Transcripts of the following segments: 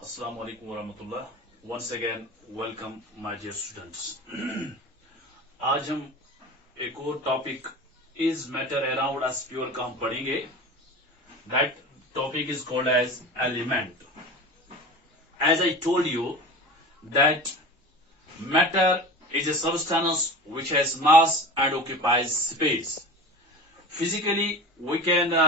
Assalamu alaikum warahmatullah. Once again, welcome my dear students. आज हम एक और topic is matter around us pure का हम पढ़ेंगे. That topic is called as element. As I told you that matter is a substance which has mass and occupies space. Physically, we can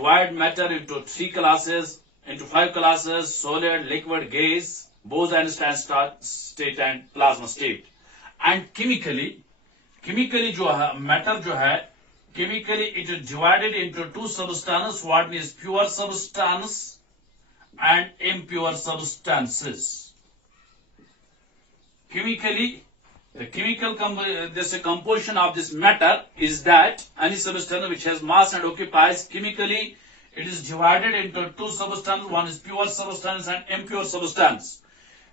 divide matter into three classes, into five classes: solid, liquid, gas, Bose-Einstein state and plasma state. And chemically जो है matter जो है chemically it is divided into two substances. One is pure substance and impure substances. Chemically, the composition of this matter is that any substance which has mass and occupies, chemically it is divided into two substances. One is pure substance and impure substance.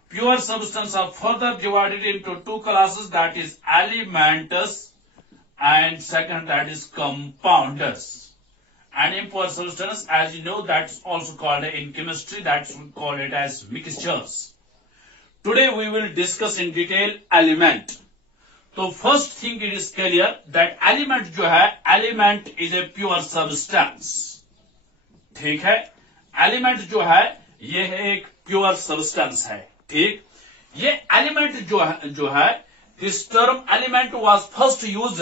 Pure substances are further divided into two classes, that is elementous and second that is compounders. And impure substance, as you know, that's also called in chemistry, that's we call it as mixtures. Today we will discuss in detail element. So first thing it is clear that element जो है, element is a pure substance. ठीक है, element जो है ये है एक pure substance है. ठीक, ये element जो है this term element was first used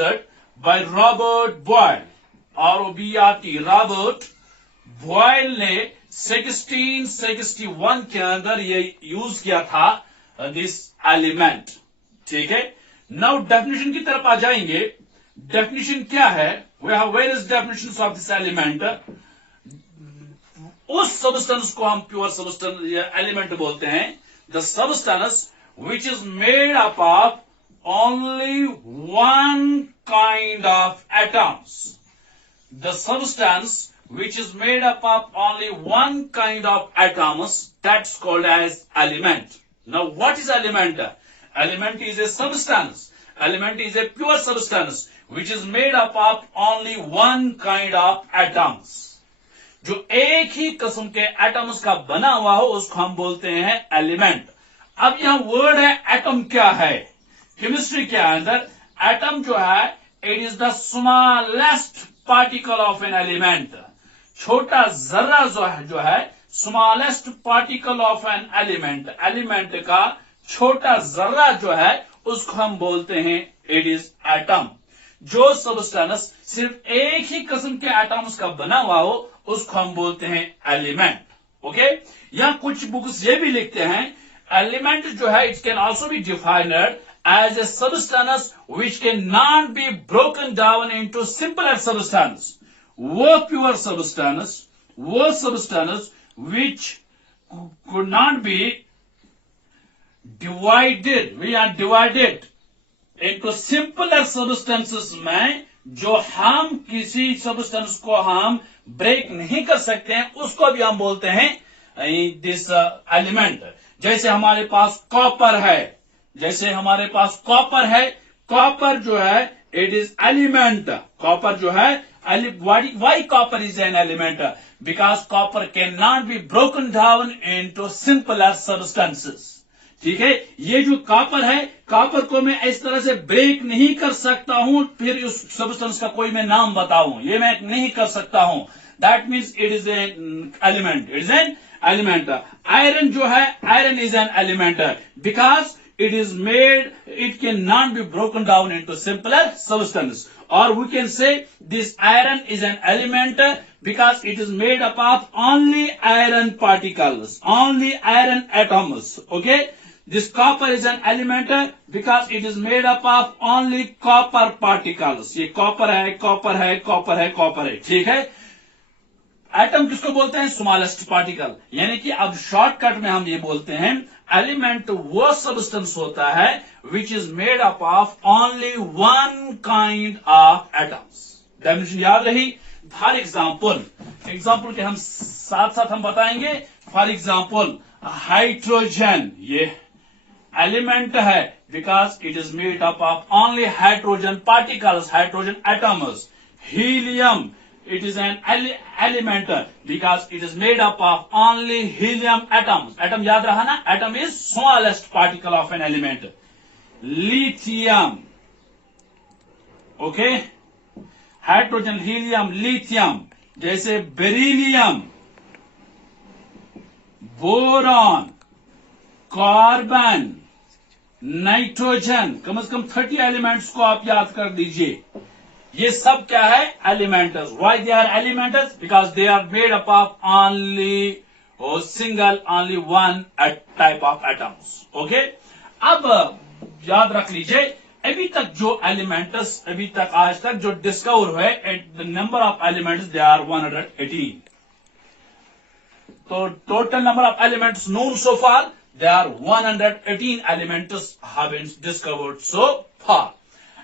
by Robert Boyle. ROBERT, Robert Boyle ने 1661 के अंदर ये यूज किया था दिस एलिमेंट. ठीक है, नाउ डेफिनेशन की तरफ आ जाएंगे. डेफिनेशन क्या है? We have various definitions of this element. उस सब्सटेंस को हम प्योर सब्सटेंस या एलिमेंट बोलते हैं. The substance which is made up of only one kind of atoms. The substance which is made up of only one kind of atoms, that's called as element. Now what is element? Element is a substance. Element is a pure substance which is made up of only one kind of atoms. जो एक ही किस्म के atoms का बना हुआ हो उसको हम बोलते हैं एलिमेंट. अब यहां वर्ड है एटम. क्या है केमिस्ट्री के अंदर? एटम जो है it is the smallest particle of an element. छोटा जर्रा जो है smallest particle of an element. Element का छोटा जर्रा जो है उसको हम बोलते हैं इट इज एटम. जो सब्सटेंस सिर्फ एक ही किस्म के एटम्स का बना हुआ हो उसको हम बोलते हैं एलिमेंट. ओके, यहां कुछ बुक्स ये भी लिखते हैं एलिमेंट जो है it can also be defined as a substance which cannot be broken down into simpler substance. वो pure substance which could not be divided into simpler substances में जो हम किसी substance को हम break नहीं कर सकते हैं उसको भी हम बोलते हैं this element. जैसे हमारे पास कॉपर है. कॉपर जो है इट इज एलिमेंट. कॉपर जो है Y copper is an element? Because copper can not be broken down into simpler substances. ठीक है, ये जो कॉपर है कॉपर को मैं इस तरह से ब्रेक नहीं कर सकता हूं फिर उस सब्सटेंस का कोई मैं नाम बताऊं, ये मैं नहीं कर सकता हूं. That means it is an element. It is an element. Iron जो है iron is an element because it is made, it cannot be broken down into simpler substance. Or we can say this iron is an element because it is made up of only iron particles, only iron atoms. Okay, this copper is an element because it is made up of only copper particles. ये copper है. ठीक है, atom किसको बोलते हैं? Smallest particle. यानी कि अब शॉर्टकट में हम ये बोलते हैं एलिमेंट वो सब्सटेंस होता है विच is made up of only one kind of atoms. Definition याद रही. फॉर एग्जाम्पल के हम साथ हम बताएंगे. फॉर एग्जाम्पल हाइड्रोजन ये एलिमेंट है because it is made up of only hydrogen particles, hydrogen atoms. Helium it is an element because it is made up of only helium atoms. Atom याद रहा ना? Atom is smallest particle of an element. Lithium, okay? Hydrogen, helium, lithium, जैसे beryllium, boron, carbon, nitrogen, कम से कम 30 elements को आप याद कर दीजिए. ये सब क्या है? Elements. Why they are elements? Because they are made up of only only one type of atoms. Okay, अब याद रख लीजिए, अभी तक जो एलिमेंट्स अभी तक आज तक जो डिस्कवर हुए, the number of elements they are 118. तो total number of elements known so far, there are 118 elements have been discovered so far.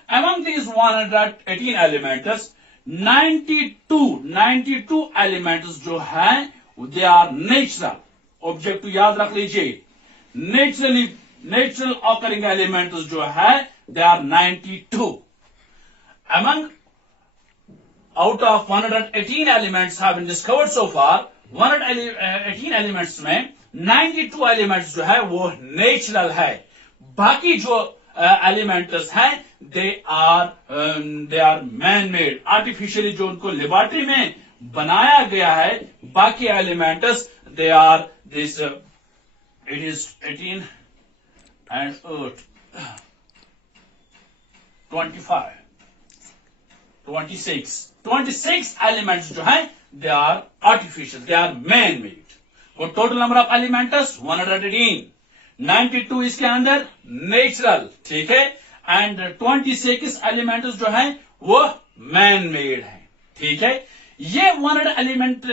Among these 118 elements, 92 elements जो हैं, they are natural. Objective याद रख लीजिए, natural occurring elements जो है, they are 92. Out of 118 elements have been discovered so far, 118 elements में 92 elements जो है वो नेचुरल है. बाकी जो एलिमेंट्स हैं they are man made, artificially जो उनको लेबोरेटरी में बनाया गया है. बाकी elements they are this, it is 18 and 8 26 elements जो हैं they are artificial, they are man made. वो टोटल नंबर ऑफ एलिमेंट्स 118, 92 इसके अंदर नेचुरल, ठीक है, एंड 26 एलिमेंट्स जो हैं वो मैन मेड है. ठीक है, ये 118 एलिमेंट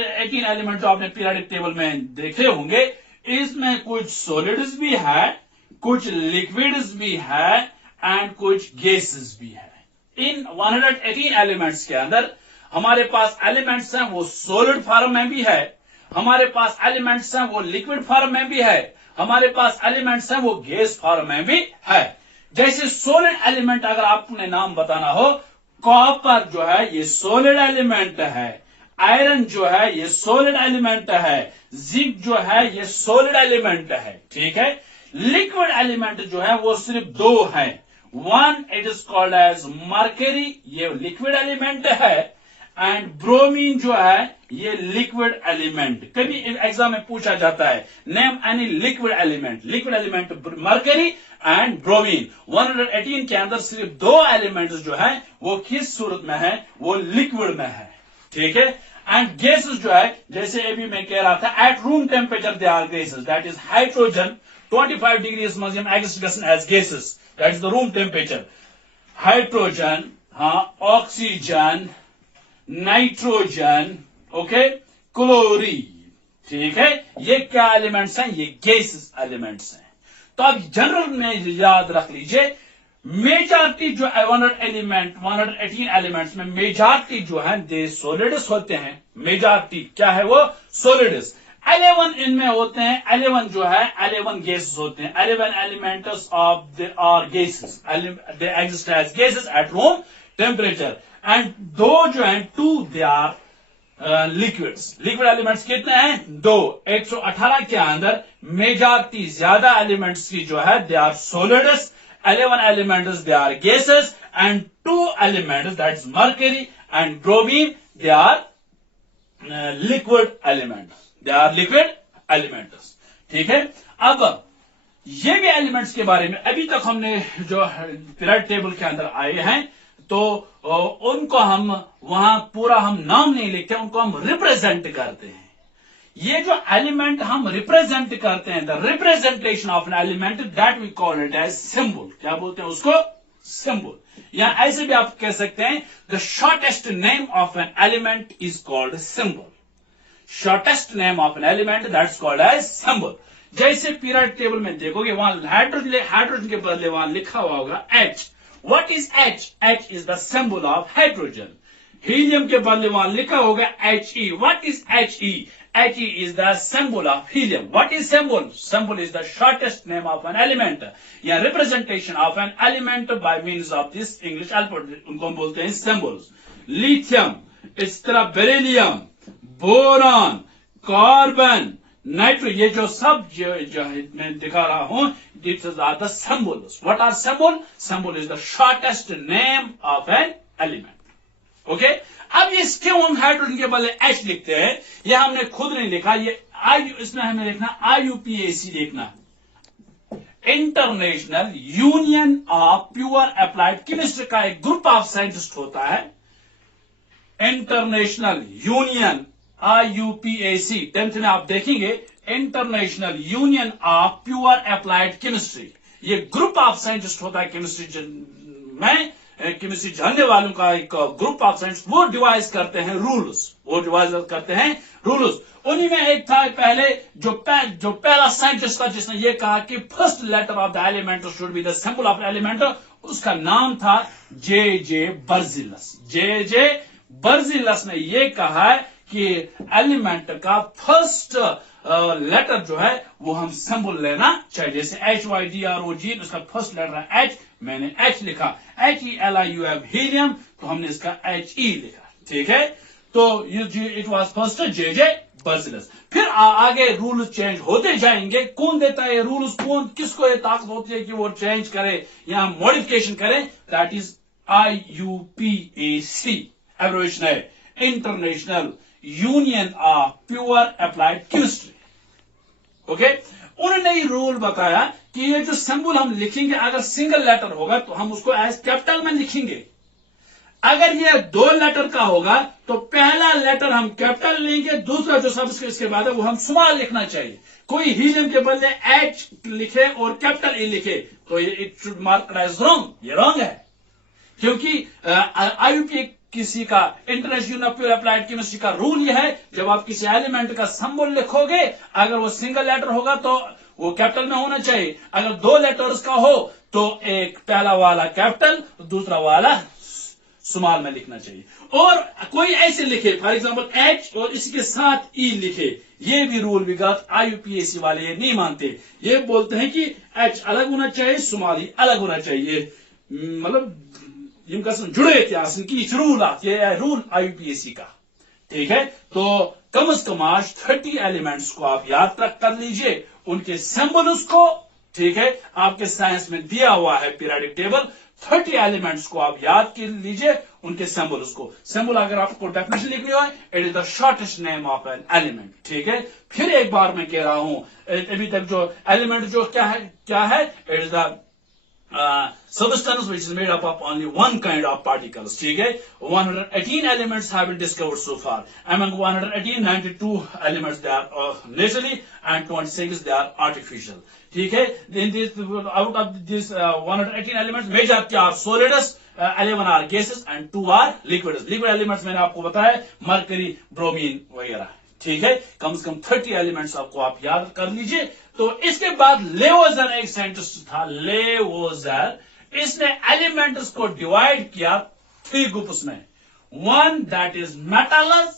जो आपने पीरियोडिक टेबल में देखे होंगे, इसमें कुछ सॉलिड्स भी है, कुछ लिक्विड्स भी है एंड कुछ गैसेस भी है. इन 118 एलिमेंट्स के अंदर हमारे पास एलिमेंट्स हैं वो सॉलिड फॉर्म में भी है, हमारे पास एलिमेंट्स हैं वो लिक्विड फॉर्म में भी है, हमारे पास एलिमेंट्स हैं वो गैस फॉर्म में भी है. जैसे सॉलिड एलिमेंट अगर आपने नाम बताना हो, कॉपर जो है ये सॉलिड एलिमेंट है, आयरन जो है ये सॉलिड एलिमेंट है, जिंक जो है ये सॉलिड एलिमेंट है. ठीक है, लिक्विड एलिमेंट जो है वो सिर्फ दो है. One it is called as mercury, ये लिक्विड एलिमेंट है, एंड ब्रोमीन जो है ये लिक्विड एलिमेंट. कभी एग्जाम में पूछा जाता है, name any liquid element mercury and bromine. 118 के अंदर सिर्फ दो एलिमेंट्स जो है वो किस सूरत में है? वो लिक्विड में है. ठीक है, एंड गैसेस जो है, जैसे अभी मैं कह रहा था, at room temperature they are gases, that is hydrogen 25 degrees मंज एग्जिस्ट गसन as gases, that is the room temperature. Hydrogen, हाँ, ऑक्सीजन, नाइट्रोजन, ओके, क्लोरीन. ठीक है, ये क्या एलिमेंट्स हैं? ये गैसेस एलिमेंट्स हैं. तो अब जनरल में याद रख लीजिए, मेजॉरिटी जो 118 एलिमेंट्स में मेजॉरिटी जो है दे सॉलिड्स होते हैं. मेजॉरिटी क्या है? वो सॉलिड्स. 11 इनमें होते हैं, 11 जो है 11 गैसेस होते हैं. 11 elements of they are gases, they exist as gases at room temperature. And दो जो है 2 they are liquids. Liquid elements कितने हैं? 2. 118 के अंदर मेजॉरिटी ज्यादा एलिमेंट्स की जो है they are solids, 11 elements they are gases, and 2 elements that is mercury and bromine they are liquid elements. ठीक है, अब ये भी एलिमेंट्स के बारे में अभी तक हमने जो पीरियोडिक टेबल के अंदर आए हैं, तो उनको हम वहां पूरा हम नाम नहीं लिखते, उनको हम रिप्रेजेंट करते हैं. ये जो एलिमेंट हम रिप्रेजेंट करते हैं, the representation of an element, that we call it as symbol. क्या बोलते हैं उसको? सिंबल. या ऐसे भी आप कह सकते हैं, the shortest name of an element is called symbol. Shortest name of an element that's called as symbol. जैसे पीरियोडिक टेबल में देखोगे, वहां हाइड्रोजन के बदले वहां लिखा हुआ होगा H. What is H? H is the symbol of hydrogen. Helium के बदले वहां लिखा होगा He. What is He? He is the symbol of helium. What is symbol? Symbol is the shortest name of an element. या representation of an element by means of this English alphabet. उनको हम बोलते हैं symbols. Lithium. इस तरह beryllium, boron, carbon, nitro, ये जो सब जो मैं दिखा रहा हूं, this are the symbols. What are symbol? Symbol is the shortest name of an element. Okay, अब ये क्यों हम हाइड्रोजन के बदले एच लिखते हैं? ये हमने खुद नहीं लिखा, ये इसमें हमें लिखना IUPAC लिखना, international union of pure applied chemistry का एक ग्रुप ऑफ साइंटिस्ट होता है. इंटरनेशनल यूनियन IUPAC 10th में आप देखेंगे, international union of pure applied chemistry. ये ग्रुप ऑफ साइंटिस्ट होता है केमिस्ट्री में, केमिस्ट्री जानने वालों का एक ग्रुप ऑफ साइंस. वो डिवाइस करते हैं रूल्स. उन्हीं में एक था पहले जो पहला साइंटिस्ट था जिसने ये कहा कि first letter of the element should be the symbol of element. उसका नाम था J.J. बर्जिलस ने ये कहा है कि एलिमेंट का फर्स्ट लेटर जो है वो हम सिंबल लेना चाहिए. जैसे HYDROG, उसका फर्स्ट लेटर है H, मैंने H लिखा. HELIUM हीलियम, तो हमने इसका HE लिखा. ठीक है, तो इट वॉज फर्स्ट J.J. बर्जिलस. फिर आगे रूल चेंज होते जाएंगे. कौन देता है ये रूल्स? किसको ये ताकत होती है कि वो चेंज करे या मॉडिफिकेशन करे? That is IUPAC. एब्रिविएशन है international union of pure applied chemistry. Okay, उन्होंने ये रूल बताया कि ये जो सिंबल हम लिखेंगे, अगर सिंगल लेटर होगा तो हम उसको एज कैपिटल में लिखेंगे. अगर ये 2 लेटर का होगा तो पहला लेटर हम कैपिटल लेंगे, दूसरा जो सब इसके बाद है वो हम स्मॉल लिखना चाहिए. कोई हीलियम के बदले H लिखे और कैपिटल E लिखे तो ये it should mark as wrong. ये रॉन्ग है, क्योंकि IUPAC किसी का international union of pure applied chemistry का रूल यह है, जब आप किसी एलिमेंट का सिंबल लिखोगे, अगर वो सिंगल लेटर होगा तो वो कैपिटल में होना चाहिए. अगर 2 लेटर्स का हो तो एक पहला वाला कैपिटल, दूसरा वाला स्मॉल में लिखना चाहिए. और कोई ऐसे लिखे, फॉर एग्जांपल H और इसी के साथ E लिखे, ये भी रूल भी गलत. IUPAC वाले ये नहीं मानते. ये बोलते हैं कि H अलग होना चाहिए, स्मॉल ही अलग होना चाहिए. मतलब जिनका जुड़े इतिहास की रूल ये रूल IUPAC का. ठीक है, तो कम से कम आज 30 एलिमेंट्स को आप याद कर लीजिए, उनके सिंबल्स को. ठीक है, आपके साइंस में दिया हुआ है पीरियोडिक टेबल. 30 एलिमेंट्स को आप याद कर लीजिए, उनके सिंबल्स को. सिंबल अगर आपको डेफिनेशन लिखनी हो, it is the shortest name of an element. ठीक है, फिर एक बार मैं कह रहा हूं, अभी तक जो एलिमेंट जो क्या है, it is the substance which is made up of only one kind of particles. ठीक है, 118 elements have been discovered so far. Among 118, 92 elements they are naturally and 26 they are artificial. ठीक है, in this, out of this 118 elements, majority are solids, 11 are gases and 2 are liquids. Liquid elements मैंने आपको बताया, mercury, bromine वगैरह. ठीक है, कम से कम 30 elements आपको आप याद कर लीजिए. तो इसके बाद लेवोजर एक साइंटिस्ट था, लेवोजर. इसने एलिमेंट्स को डिवाइड किया 3 ग्रुप्स में. One that is metals,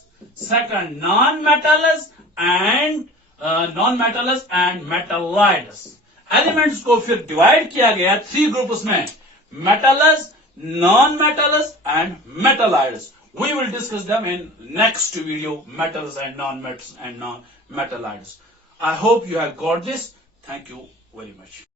second non metals and metalloids. Elements को फिर डिवाइड किया गया 3 ग्रुप्स में, metals, non metals and metalloids. We will discuss them in next video, metals and non-metals and non-metalloids. I hope you have got this. Thank you very much.